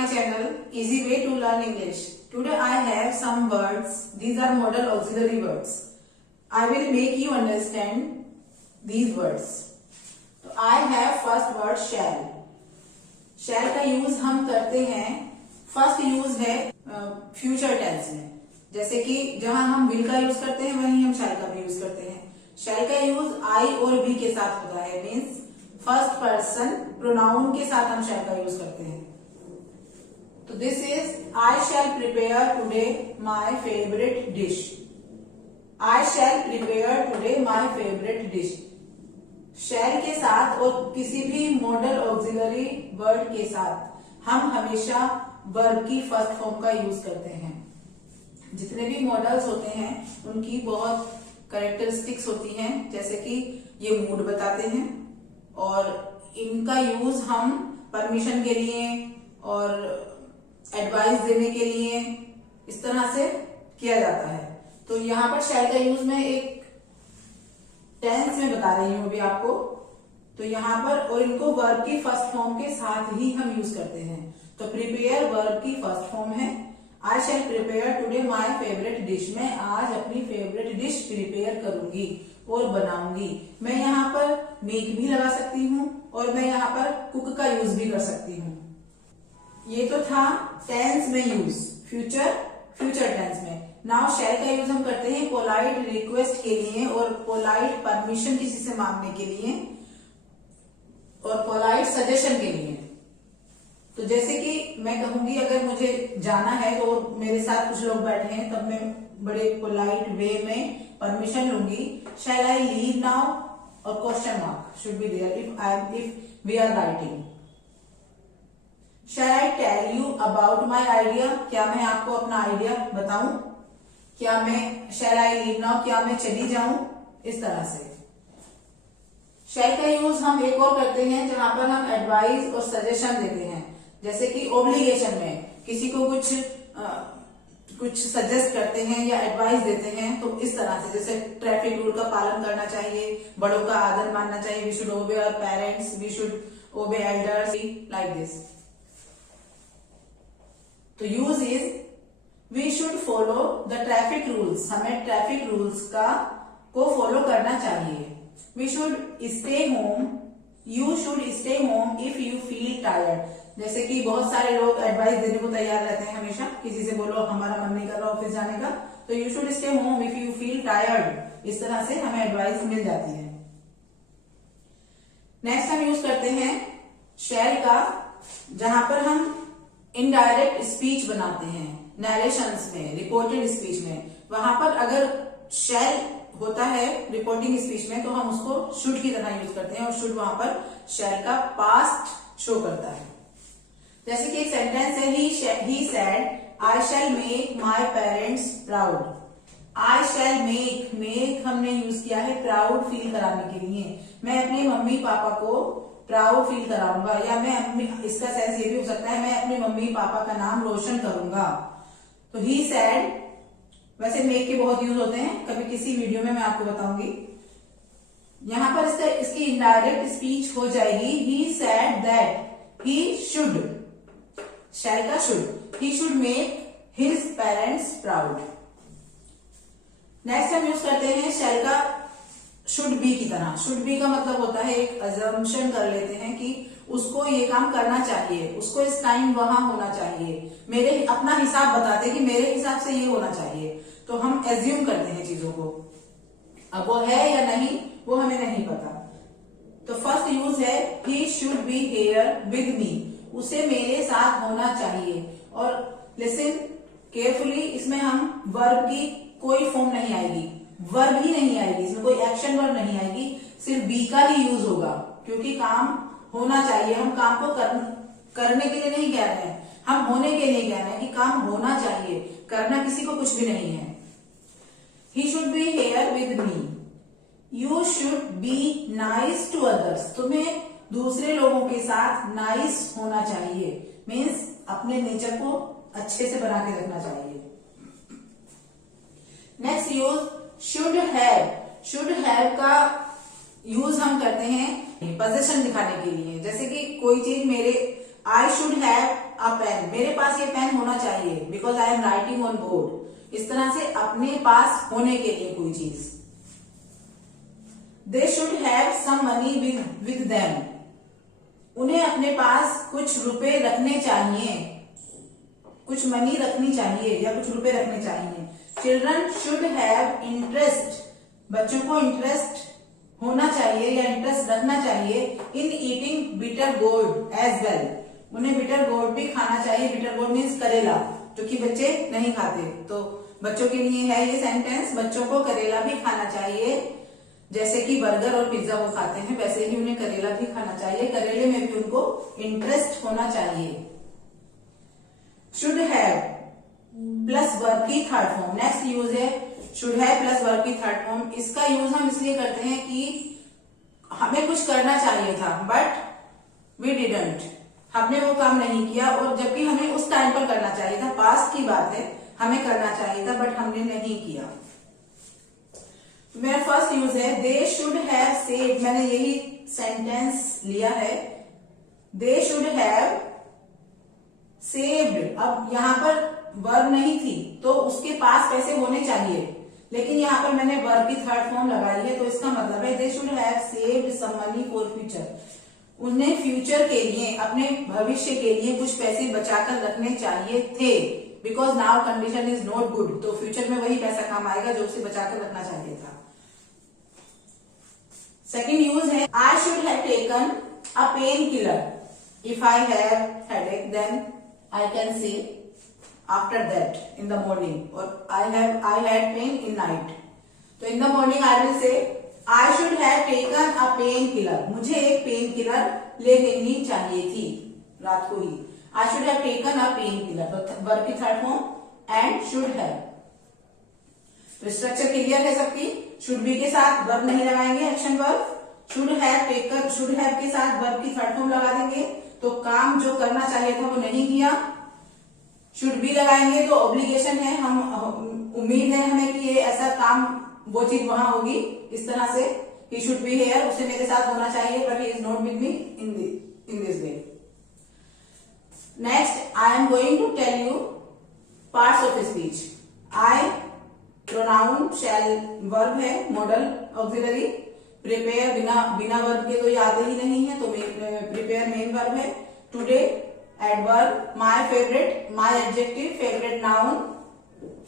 my channel Easy Way to Learn English. Today I have some words. These are modal auxiliary words. I will make you understand these words. So I have first word shall. Shall का use हम करते हैं, first use है future tense में. जैसे कि जहां हम विल का यूज करते हैं वहीं हम शैल का भी यूज करते हैं. शैल का यूज आई और बी के साथ होता है, मीन्स फर्स्ट पर्सन प्रोनाउन के साथ हम शैल का यूज करते हैं. तो this is I shall prepare today my favourite dish. I shall prepare today my favourite dish. Shall के साथ और किसी भी मॉडल ऑक्सिलरी वर्ड के साथ हम हमेशा वर्ब की फर्स्ट फॉर्म का यूज करते हैं. जितने भी मॉडल्स होते हैं उनकी बहुत कैरेक्टरिस्टिक्स होती हैं, जैसे कि ये मूड बताते हैं और इनका यूज हम परमिशन के लिए और एडवाइस देने के लिए इस तरह से किया जाता है. तो यहाँ पर शैल का यूज मैं एक टेंस में बता रही हूं अभी आपको. तो यहाँ पर और इनको वर्ब की फर्स्ट फॉर्म के साथ ही हम यूज करते हैं. तो प्रिपेयर वर्ब की फर्स्ट फॉर्म है. I shall prepare today my favourite dish. मैं आज अपनी फेवरेट डिश प्रिपेयर करूंगी और बनाऊंगी. मैं यहाँ पर मेक भी लगा सकती हूँ और मैं यहाँ पर कुक का यूज भी कर सकती हूँ. ये तो था टेंस में यूज, फ्यूचर टेंस में. नाउ शैल का यूज हम करते हैं पोलाइट रिक्वेस्ट के लिए और पोलाइट परमिशन किसी से मांगने के लिए और पोलाइट सजेशन के लिए. तो जैसे कि मैं कहूंगी अगर मुझे जाना है तो मेरे साथ कुछ लोग बैठे हैं, तब मैं बड़े पोलाइट वे में परमिशन लूंगी. शैल आई लीव नाउ और question mark should be there if we are writing. Shall I tell you about my idea. क्या मैं आपको अपना आइडिया बताऊं? क्या मैं शैल आई लीव नाउ, क्या मैं चली जाऊं? इस तरह से शैल का यूज हम एक और करते हैं जहां पर हम एडवाइस और सजेशन देते हैं. जैसे कि ऑब्लिगेशन में किसी को कुछ सजेस्ट करते हैं या एडवाइस देते हैं, तो इस तरह से जैसे ट्रैफिक रूल का पालन करना चाहिए, बड़ों का आदर मानना चाहिए. We should obey our parents, we should obey elders, like this. तो use is we should follow the traffic rules. हमें ट्रैफिक रूल्स को फॉलो करना चाहिए. We should stay home. You should stay home if you feel tired. जैसे कि बहुत सारे लोग एडवाइस देने को तैयार रहते हैं हमेशा. किसी से बोलो हमारा मन नहीं कर रहा ऑफिस जाने का, तो you should stay home if you feel tired. इस तरह से हमें एडवाइस मिल जाती है. नेक्स्ट हम यूज करते हैं शैल का जहां पर हम इनडायरेक्ट स्पीच बनाते हैं. नरेशंस में, रिपोर्टेड स्पीच में, वहां पर अगर शैल होता है रिपोर्टिंग स्पीच में तो हम उसको शुड की तरह यूज करते हैं और शुड वहां पर शैल का पास्ट शो करता है. जैसे कि एक सेंटेंस है he said I shell make my parents proud. I shell make हमने यूज किया है प्राउड फील कराने के लिए. मैं अपने मम्मी पापा को प्राउड फील कराऊंगा, या मैं इसका सेंस ये भी हो सकता है मैं अपने मम्मी पापा का नाम रोशन करूंगा. तो ही सेड, वैसे मेक के बहुत यूज होते हैं, कभी किसी वीडियो में मैं आपको बताऊंगी. यहां पर इसकी इनडायरेक्ट स्पीच हो जाएगी he said that he should. Shall का should, he should make his parents proud. Next हम यूज करते हैं शैल का शुड बी की तरह. शुड बी का मतलब होता है एक अजम्पशन कर लेते हैं कि उसको ये काम करना चाहिए, उसको इस टाइम वहां होना चाहिए, मेरे अपना हिसाब बताते हैं कि मेरे हिसाब से ये होना चाहिए. तो हम एज्यूम करते हैं चीजों को. अब वो है या नहीं वो हमें नहीं पता. तो फर्स्ट यूज है he should be here with मी. उसे मेरे साथ होना चाहिए. और लिसन केयरफुली, इसमें हम वर्ब की कोई फॉर्म नहीं आएगी, वर्ब ही नहीं आएगी, इसमें कोई एक्शन वर्ब नहीं आएगी, सिर्फ बी का ही यूज होगा. क्योंकि काम होना चाहिए, हम काम को करने के लिए नहीं कह रहे हैं, हम होने के लिए कह रहे हैं कि काम होना चाहिए, करना किसी को कुछ भी नहीं है. He should be here with me. You should be nice to others. तुम्हें दूसरे लोगों के साथ नाइस होना चाहिए, मीन्स अपने नेचर को अच्छे से बना के रखना चाहिए. Next use should have. Should have का यूज हम करते हैं पोजीशन दिखाने के लिए. जैसे कि कोई चीज मेरे I should have a pen, मेरे पास ये पेन होना चाहिए, because I am writing on board. इस तरह से अपने पास होने के लिए कोई चीज। They should have some money with them, उन्हें अपने पास कुछ रुपए रखने चाहिए, कुछ मनी रखनी चाहिए या कुछ रुपए रखने चाहिए। चिल्ड्रन शुड हैव इंटरेस्ट, बच्चों को इंटरेस्ट होना चाहिए या इंटरेस्ट रखना चाहिए in eating bitter gourd as well, उन्हें बिटर गोर्ड भी खाना चाहिए। बिटर गोर्ड मीन्स करेला, जो कि बच्चे नहीं खाते, तो बच्चों के लिए है ये सेंटेंस। बच्चों को करेला भी खाना चाहिए, जैसे कि बर्गर और पिज्जा वो खाते हैं, वैसे ही उन्हें करेला भी खाना चाहिए, करेले में भी उनको इंटरेस्ट होना चाहिए। शुड हैव प्लस वर्ब की थर्ड फॉर्म, नेक्स्ट यूज है शुड हैव प्लस वर्ब की थर्ड फॉर्म। इसका यूज हम इसलिए करते हैं कि हमें कुछ करना चाहिए था बट वी डिडंट, हमने वो काम नहीं किया, और जबकि हमें उस टाइम पर करना चाहिए था, पास्ट की बात है, हमें करना चाहिए था बट हमने नहीं किया। मेरा फर्स्ट यूज है दे शुड हैव सेव्ड, मैंने यही सेंटेंस लिया है, दे शुड हैव सेव्ड। अब यहां पर वर्ब नहीं थी तो उसके पास पैसे होने चाहिए, लेकिन यहां पर मैंने वर्ब की थर्ड फॉर्म लगाई है, तो इसका मतलब है they should have saved some money for future, उन्हें फ्यूचर के लिए, अपने भविष्य के लिए कुछ पैसे बचाकर रखने चाहिए थे, because now condition is not good, तो फ्यूचर में वही पैसा काम आएगा जो उसे बचाकर रखना चाहिए था। सेकेंड यूज है I should have taken a painkiller, if I have headache then I can say after that in the morning, और I had pain in night, तो in the morning I will say I should have taken a painkiller, मुझे एक pain killer ले लेनी चाहिए थी रात को ही। I should have taken a painkiller, verb की third form and should have. तो स्ट्रक्चर क्लियर है सबकी। शुड बी के साथ वर्ब नहीं लगाएंगे, action verb. Should have taken, should have के साथ वर्ब की थर्ड फॉर्म लगा देंगे, तो काम जो करना चाहिए था वो नहीं किया। शुड बी लगाएंगे तो ऑब्लिगेशन है, हम उम्मीद है हमें कि ये ऐसा काम, वो चीज वहां होगी, इस तरह से ही शुड बी हियर, उसे मेरे साथ होना चाहिए but he is not with me in this way. Next I am going to tell you parts of speech. I pronoun shall verb है, मॉडल ऑक्सिलरी। प्रिपेयर बिना वर्ब के तो याद ही नहीं है, तो प्रिपेयर मेन वर्ब है। Today adverb. My favourite, my adjective, favourite noun,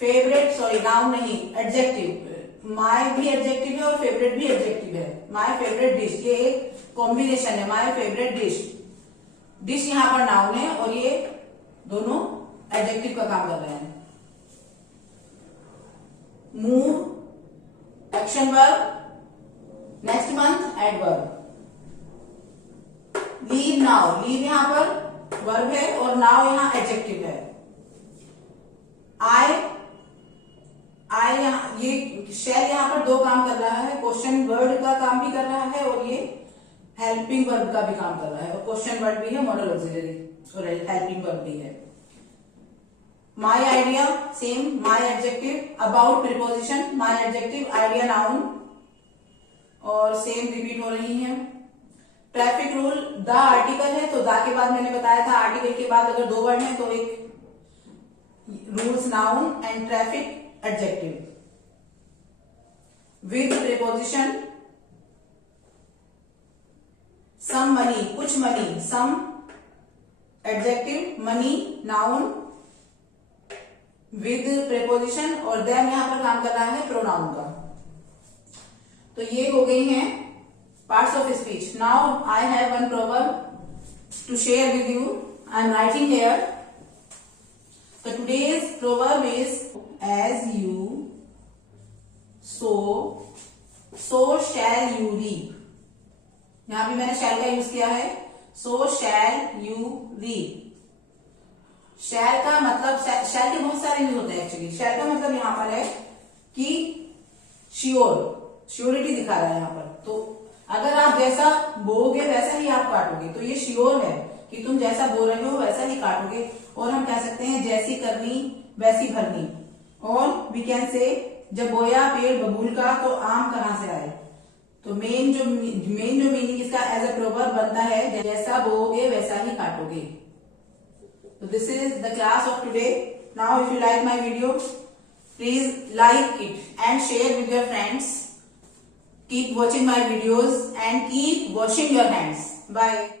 favourite sorry noun नहीं एडजेक्टिव, माय भी एडजेक्टिव है और फेवरेट भी एडजेक्टिव है। माय फेवरेट डिश, ये एक कॉम्बिनेशन है, माय फेवरेट डिश। डिश यहां पर नाउन है और ये दोनों एडजेक्टिव का काम कर रहे हैं। Move action verb, next month adverb. Leave now, leave यहां पर वर्ब है और नाउ यहां एडजेक्टिव है। आई ये शैल यहां पर दो काम कर रहा है, क्वेश्चन वर्ड का काम भी कर रहा है और ये हेल्पिंग वर्ब का भी काम कर रहा है, और क्वेश्चन वर्ड भी है, मॉडल ऑक्सिलरी और हेल्पिंग वर्ब भी है। My idea same, my adjective, about preposition, my adjective, idea noun, और सेम रिपीट हो रही है। ट्रैफिक रूल, द आर्टिकल है तो द के बाद मैंने बताया था आर्टिकल के बाद अगर दो वर्ड हैं तो एक rules noun and traffic adjective. With preposition, some money, कुछ money, some adjective, money noun, with preposition, और देन यहां पर काम कर रहा है प्रोनाउन का। तो ये हो गई हैं parts of speech. Now I have one proverb to share with you, I am writing here. So today's proverb is as you sow, so shall you reap. यहां भी मैंने shall का यूज किया है, so shall you reap. shall का मतलब, shall के बहुत सारे यूज होते हैं एक्चुअली। shall का मतलब यहां पर है कि श्योर, श्योरिटी दिखा रहा है यहां पर। तो अगर आप जैसा बोओगे वैसा ही आप काटोगे, तो ये श्योर है कि तुम जैसा बो रहे हो वैसा ही काटोगे। और हम कह सकते हैं जैसी करनी वैसी भरनी। और वी कैन से जब बोया पेड़ बबूल का तो आम कहां से आए। तो मेन जो मीनिंग इसका एज ए प्रोवर्ब बनता है, जैसा बोओगे वैसा ही काटोगे। So this is the class of today. Now if you like my video, please like it and share with your friends. Keep watching my videos and keep washing your hands. Bye.